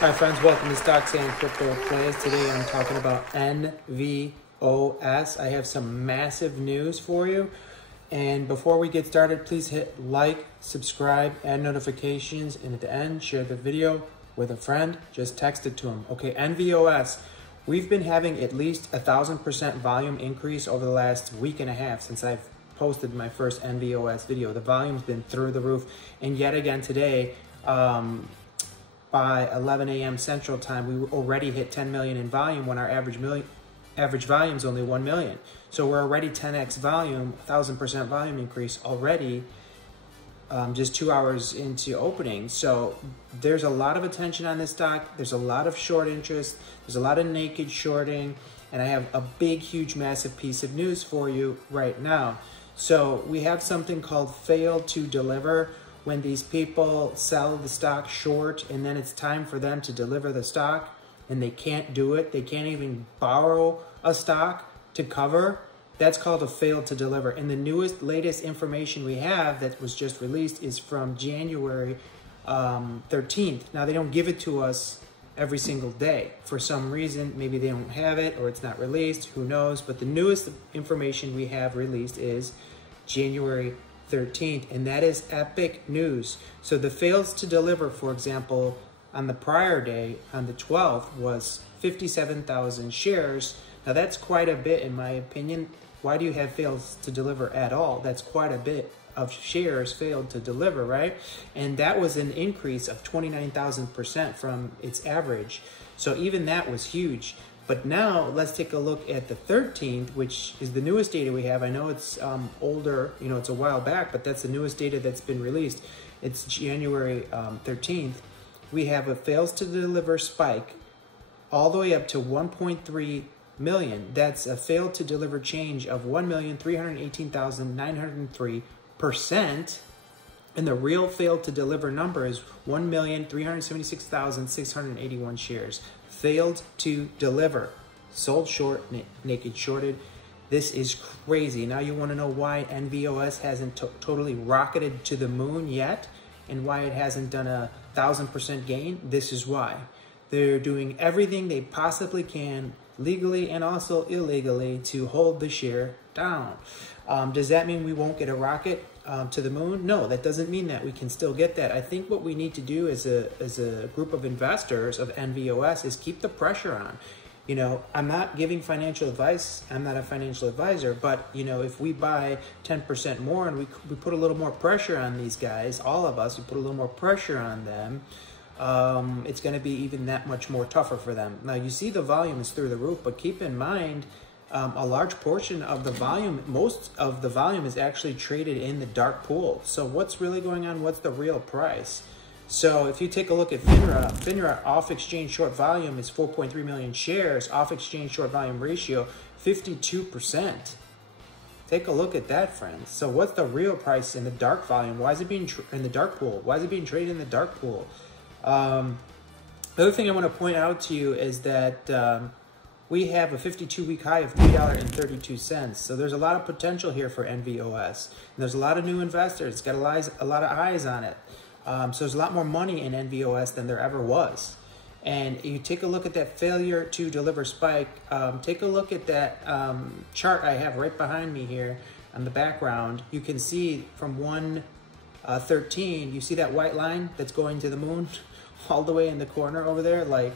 Hi friends, welcome to Stocks and Crypto Plays. Today I'm talking about Nvos. I have some massive news for you. And before we get started, please hit like, subscribe, and notifications. And at the end, share the video with a friend. Just text it to them. Okay, Nvos. We've been having at least 1,000% volume increase over the last week and a half since I've posted my first Nvos video. The volume's been through the roof. And yet again today, by 11 a.m. Central Time, we already hit 10 million in volume when our average volume is only 1 million. So we're already 10x volume, 1,000% volume increase already just 2 hours into opening. So there's a lot of attention on this stock. There's a lot of short interest. There's a lot of naked shorting. And I have a big, huge, massive piece of news for you right now. So we have something called fail to deliver. When these people sell the stock short and then it's time for them to deliver the stock and they can't do it, they can't even borrow a stock to cover, that's called a fail to deliver. And the latest information we have that was just released is from January 13th. Now, they don't give it to us every single day. For some reason, maybe they don't have it or it's not released, who knows? But the newest information we have released is January 13th, and that is epic news. So the fails to deliver, for example, on the prior day, on the 12th, was 57,000 shares. Now that's quite a bit in my opinion. Why do you have fails to deliver at all? That's quite a bit of shares failed to deliver, right? And that was an increase of 29,000% from its average. So even that was huge. But now let's take a look at the 13th, which is the newest data we have. I know it's older, it's a while back, but that's the newest data that's been released. It's January 13th. We have a fails to deliver spike all the way up to 1.3 million. That's a fail to deliver change of 1,318,903%. And the real fail to deliver number is 1,376,681 shares. Failed to deliver. Sold short, naked shorted. This is crazy. Now you want to know why Nvos hasn't totally rocketed to the moon yet and why it hasn't done 1,000% gain? This is why. They're doing everything they possibly can, legally and also illegally, to hold the share down. Does that mean we won't get a rocket to the moon? No, that doesn't mean that. We can still get that. I think what we need to do as a group of investors of Nvos is keep the pressure on. I'm not giving financial advice. I'm not a financial advisor, but if we buy 10% more and we put a little more pressure on these guys, all of us, we put a little more pressure on them, it's going to be even that much more tougher for them. Now, you see the volume is through the roof, but keep in mind, a large portion of the volume, most of the volume is actually traded in the dark pool. So what's really going on? What's the real price? So if you take a look at FINRA off-exchange short volume is 4.3 million shares. Off-exchange short volume ratio, 52%. Take a look at that, friends. So what's the real price in the dark volume? Why is it being in the dark pool? Why is it being traded in the dark pool? The other thing I want to point out to you is that we have a 52-week high of $3.32. So there's a lot of potential here for Nvos. And there's a lot of new investors. It's got a lot of eyes on it. So there's a lot more money in Nvos than there ever was. And you take a look at that failure to deliver spike. Take a look at that chart I have right behind me here on the background. You can see from 113, you see that white line that's going to the moon all the way in the corner over there? Like,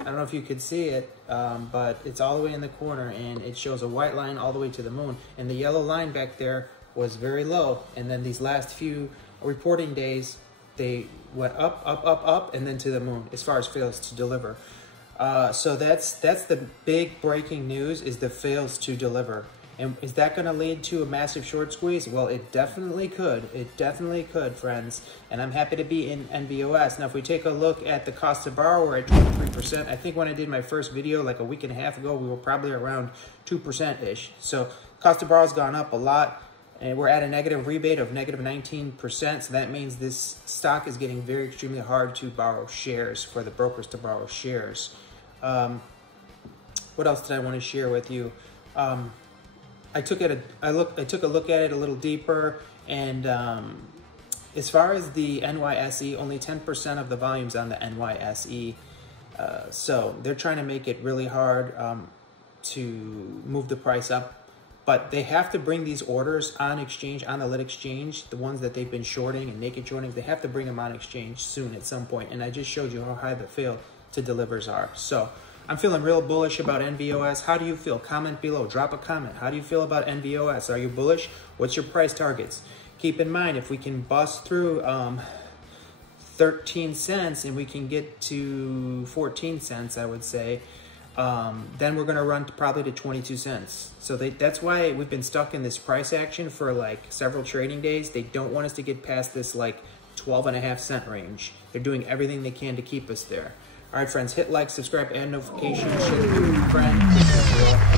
I don't know if you could see it, but it's all the way in the corner, and it shows a white line all the way to the moon. And the yellow line back there was very low. And then these last few reporting days, they went up, up, up, up, and then to the moon as far as fails to deliver. So that's the big breaking news, is the fails to deliver. And is that going to lead to a massive short squeeze? Well, it definitely could. It definitely could, friends. And I'm happy to be in Nvos. Now, if we take a look at the cost to borrow, we're at 23%. I think when I did my first video like a week and a half ago, we were probably around 2%-ish. So cost to borrow has gone up a lot. And we're at a negative rebate of negative 19%. So that means this stock is getting very extremely hard to borrow shares, for the brokers to borrow shares. What else did I want to share with you? I took a look at it a little deeper, and As far as the NYSE, only 10% of the volume's on the NYSE. So they're trying to make it really hard to move the price up, but they have to bring these orders on exchange, on the lit exchange, the ones that they've been shorting and naked shorting, they have to bring them on exchange soon at some point. And I just showed you how high the fail to delivers are. So I'm feeling real bullish about NVOS. How do you feel? Comment below, drop a comment. How do you feel about NVOS? Are you bullish? What's your price targets? Keep in mind, if we can bust through 13 cents and we can get to 14 cents, I would say, then we're going to run probably to 22 cents. So that's why we've been stuck in this price action for like several trading days. They don't want us to get past this like 12.5 cent range. They're doing everything they can to keep us there. All right, friends, hit like, subscribe, and notifications. Share the video with your friend.